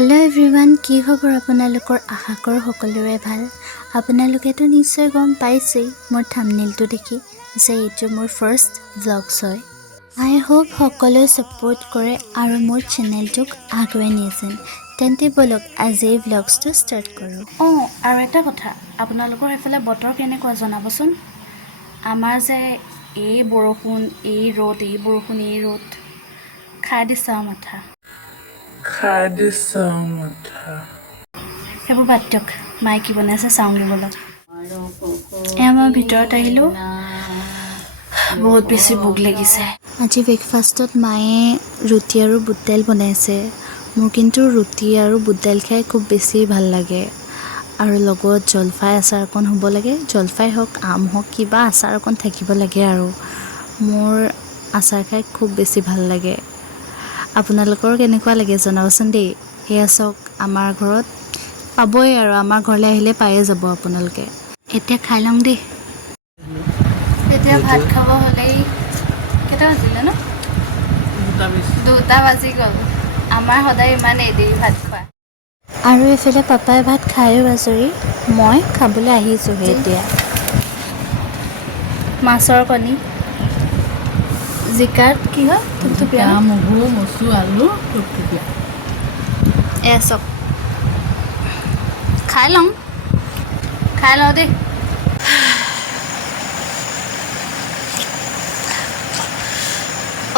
Hello' everyone, কি খবৰ আপোনালোকৰ? আশা কৰোঁ সকলোৰে ভাল। আপোনালোকেতো নিশ্চয় গম পাইছেই মোৰ থাম্বনেইলটো দেখি যে এইটো মোৰ ফাৰ্ষ্ট ভ্লগছ হয়। আই হোপ সকলোৱে ছাপোৰ্ট কৰে আৰু মোৰ চেনেলটোক আগুৱাই নিয়ে যেন। তেন্তে ব'লক আজি এই ভ্লগছটো ষ্টাৰ্ট কৰোঁ। আৰু এটা কথা, আপোনালোকৰ সেইফালে বতৰ কেনেকুৱা জনাবচোন। আমাৰ যে এই বৰষুণ, এই ৰ'দ, এই বৰষুণ, এই ৰ'দ খাই দিছে আৰু মাথা। সেইবোৰ বাদ দিয়ক, মায়ে কি বনাইছে চাওঁগৈ বলক। এয়া মই ভিতৰত আহিলোঁ, বহুত বেছি ভোক লাগিছে। আজি ব্ৰেকফাষ্টত মায়ে ৰুটি আৰু বুট দাইল বনাইছে। মোৰ কিন্তু ৰুটি আৰু বুট দাইল খাই খুব বেছি ভাল লাগে। আৰু লগত জলফাই আচাৰ অকণ হ'ব লাগে, জলফাই হওক, আম হওক, কিবা আচাৰ অকণ থাকিব লাগে আৰু। মোৰ আচাৰ খাই খুব বেছি ভাল লাগে। আপোনালোকৰ কেনেকুৱা লাগে জনাবচোন দেই। সেয়া চাওক, আমাৰ ঘৰত পাবই আৰু, আমাৰ ঘৰলৈ আহিলে পায়ে যাব আপোনালোকে। এতিয়া খাই লওঁ দেই। এতিয়া ভাত খাব হ'লেই, কেইটা বাজিলে ন? 2টা বাজি গ'ল। আমাৰ সদায় ইমানেই দেৰি ভাত খোৱা। আৰু এইফালে পাপাই ভাত খায়ো আজৰি, মই খাবলৈ আহিছোঁহে এতিয়া। মাছৰ কণী, জিকাত কি হয় থুপথুপীয়া, মগু, মচু, আলু, থুপথুপীয়া। এয়া চব খাই লওঁ দেই।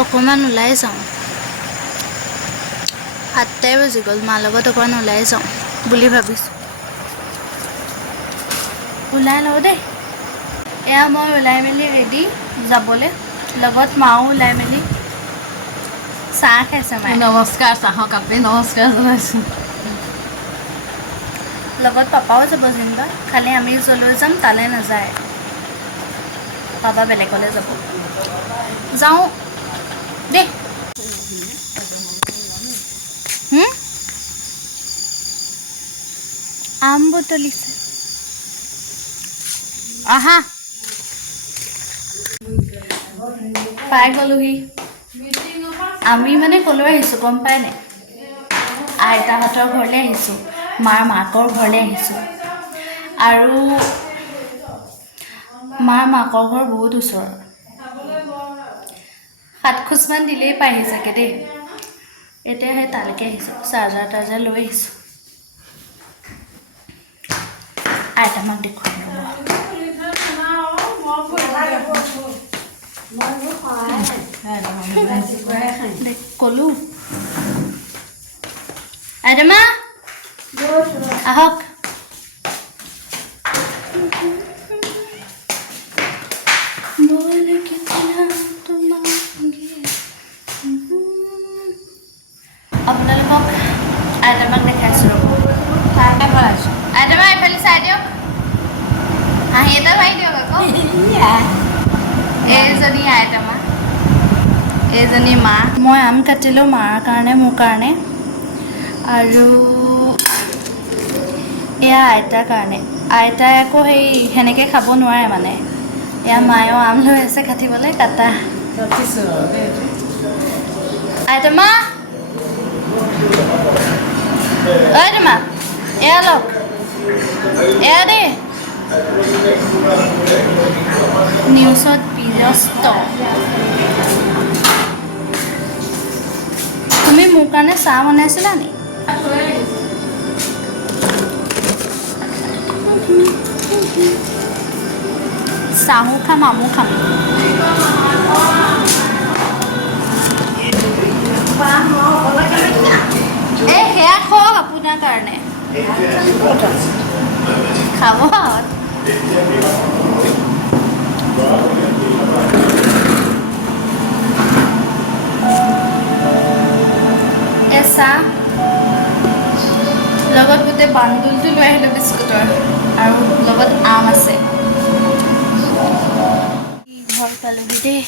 অকণমান ওলাই যাওঁ, 7টাই বাজি গ'ল। মাৰ লগত অকণমান ওলাই যাওঁ বুলি ভাবিছোঁ। ওলাই লওঁ দেই। এয়া মই ওলাই মেলি ৰেডি যাবলৈ, লগত মাও ওলাই মেলি চাহ খাইছে মায়ে। নমস্কাৰ, চাহৰ কাপে নমস্কাৰ জনাইছোঁ। লগত পাপাও যাব যেনিবা, খালি আমি যলৈ যাম তালৈ নাযায়, পাপা বেলেগলৈ যাব। যাওঁ দেই। আম বুটলিছে, আহা। পাই গ'লোহি। আমি মানে ক'লৈ আহিছোঁ গম পাই নাই? আইতাহঁতৰ ঘৰলৈ আহিছোঁ, মাৰ মাকৰ ঘৰলৈ আহিছোঁ। আৰু মাৰ মাকৰ ঘৰ বহুত ওচৰ, 7 খোজমান দিলেই পাইহি চাগে দেই। এতিয়া সেই তালৈকে আহিছোঁ, চাৰ্জাৰ লৈ আহিছোঁ। আইতামাক দেখুৱাই ক'লো। আইতামা আহক। আপোনালোকক আইতামাক দেখাইছোঁ ৰ'ব। আইতামা এইফালে চাই দিয়ক, হাঁহি এটা মাৰি দিয়ক আকৌ। এইজনী আইতামা, এইজনী মা। মই আম কাটিলোঁ মাৰ কাৰণে, মোৰ কাৰণে, আৰু এয়া আইতাৰ কাৰণে। আইতাই আকৌ সেনেকৈ খাব নোৱাৰে মানে। এয়া মায়েও আম লৈ আছে কাটিবলৈ, কাটা। আইতামা, আইতামা এয়া লওক, এয়া দেই। নিউজত ব্যস্ত। তুমি মোৰ কাৰণে চাহ বনাইছিলা নি? চাহো খাম, আমো খাম। সেয়া খওক আপোনাৰ কাৰণে, খাব। চাহ লগত গোটেই বান্দুলটো লৈ আহিলোঁ বিস্কুটৰ, আৰু লগত আম আছে। ঘৰ পালোহি দেই।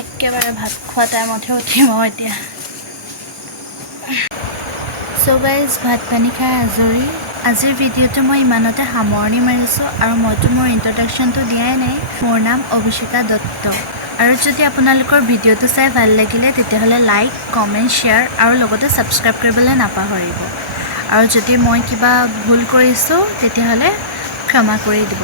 একেবাৰে ভাত খোৱা টাইমতহে উঠিম আৰু এতিয়া। চ' গাইজ, ভাত পানী খাই আজৰি। আজিৰ ভিডিঅ'টো মই ইমানতে সামৰণি মাৰিছোঁ আৰু মইতো মোৰ ইন্ট্ৰডাকশ্যনটো দিয়াই নাই। মোৰ নাম অভিষিকা দত্ত আৰু যদি আপোনালোকৰ ভিডিঅ'টো চাই ভাল লাগিলে তেতিয়াহ'লে লাইক, কমেণ্ট, শ্বেয়াৰ আৰু লগতে ছাবস্ক্ৰাইব কৰিবলৈ নাপাহৰিব আৰু যদি মই কিবা ভুল কৰিছোঁ তেতিয়াহ'লে ক্ষমা কৰি দিব।